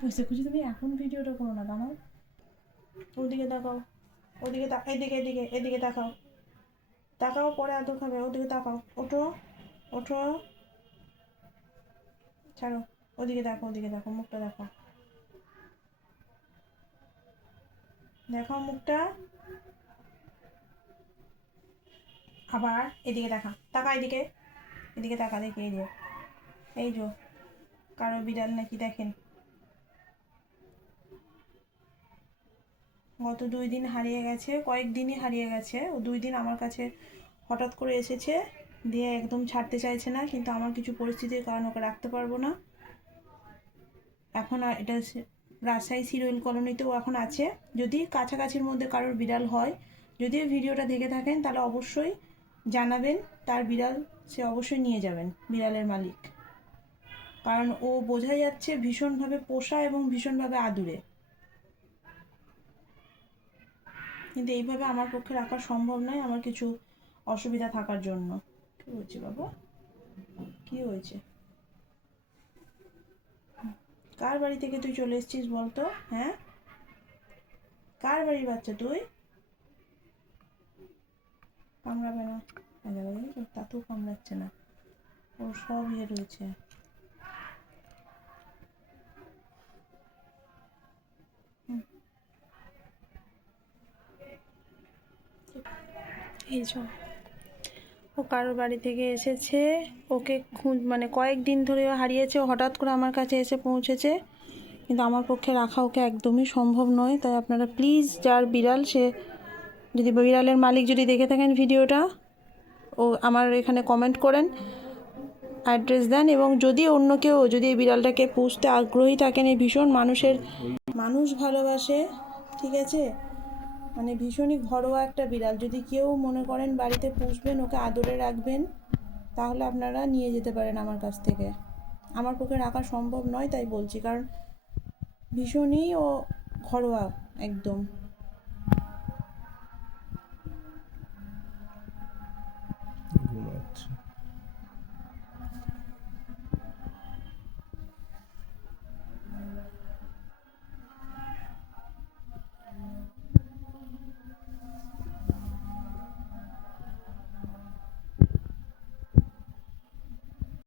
বুঝতে খুশি তুমি এখন ভিডিওটা করো না, দাঁড়াও। ওদিকে তাকাও, ওদিকে এদিকে এদিকে এদিকে তাকাও, তাকাও, পরে আদর খাবে। ওদিকে তাকাও, ওঠো ওঠো, ছাড়ো। ওদিকে দেখো, ওদিকে দেখো, মুখটা দেখো, দেখো মুখটা। আবার এদিকে দেখা, তাকা এদিকে, এদিকে তাকা, দেখি এই যে, এই যে কারো বিড়াল নাকি দেখেন গত 2 দিন হারিয়ে গেছে, কয়েকদিনই হারিয়ে গেছে। ও 2 দিন আমার কাছে হঠাৎ করে এসেছে, দিয়ে একদম ছাড়তে চাইছে না, কিন্তু আমার কিছু পরিস্থিতির কারণে ওকে রাখতে পারবো না। এখন এটা রাজশাহী সিরোইল কলোনিতেও এখন আছে। যদি কাছাকাছির মধ্যে কারোর বিড়াল হয়, যদিও ভিডিওটা দেখে থাকেন, তাহলে অবশ্যই জানাবেন। তার বিড়াল সে অবশ্যই নিয়ে যাবেন, বিড়ালের মালিক। কারণ ও বোঝা যাচ্ছে ভীষণভাবে পোষা এবং ভীষণভাবে আদুরে, কিন্তু এইভাবে আমার পক্ষে রাখা সম্ভব নয়, আমার কিছু অসুবিধা থাকার জন্য। কি হয়েছে বাবা, কি হয়েছে? কার বাড়ি থেকে তুই চলে এসেছিস বলতো? হ্যাঁ, কার বাড়ির বাচ্চা তুই? কামড়াবে না, তাতেও কামড়াচ্ছে না, ওর সব ইয়ে রয়েছে। এই যে ও কারোর বাড়ি থেকে এসেছে, ওকে মানে কয়েকদিন ধরে হারিয়েছে, হঠাৎ করে আমার কাছে এসে পৌঁছেছে, কিন্তু আমার পক্ষে রাখা ওকে একদমই সম্ভব নয়। তাই আপনারা প্লিজ, যার বিড়াল, সে যদি বিড়ালের মালিক যদি দেখে থাকেন ভিডিওটা, ও আমার এখানে কমেন্ট করেন, অ্যাড্রেস দেন। এবং যদি অন্য কেউ যদি এই বিড়ালটাকে পুষতে আগ্রহী থাকেন, এই ভীষণ মানুষ ভালোবাসে, ঠিক আছে, মানে ভীষণই ঘরোয়া একটা বিড়াল, যদি কেউ মনে করেন বাড়িতে পুষবেন, ওকে আদরে রাখবেন, তাহলে আপনারা নিয়ে যেতে পারেন আমার কাছ থেকে। আমার পক্ষে রাখা সম্ভব নয়, তাই বলছি, কারণ ভীষণই ও ঘরোয়া একদম।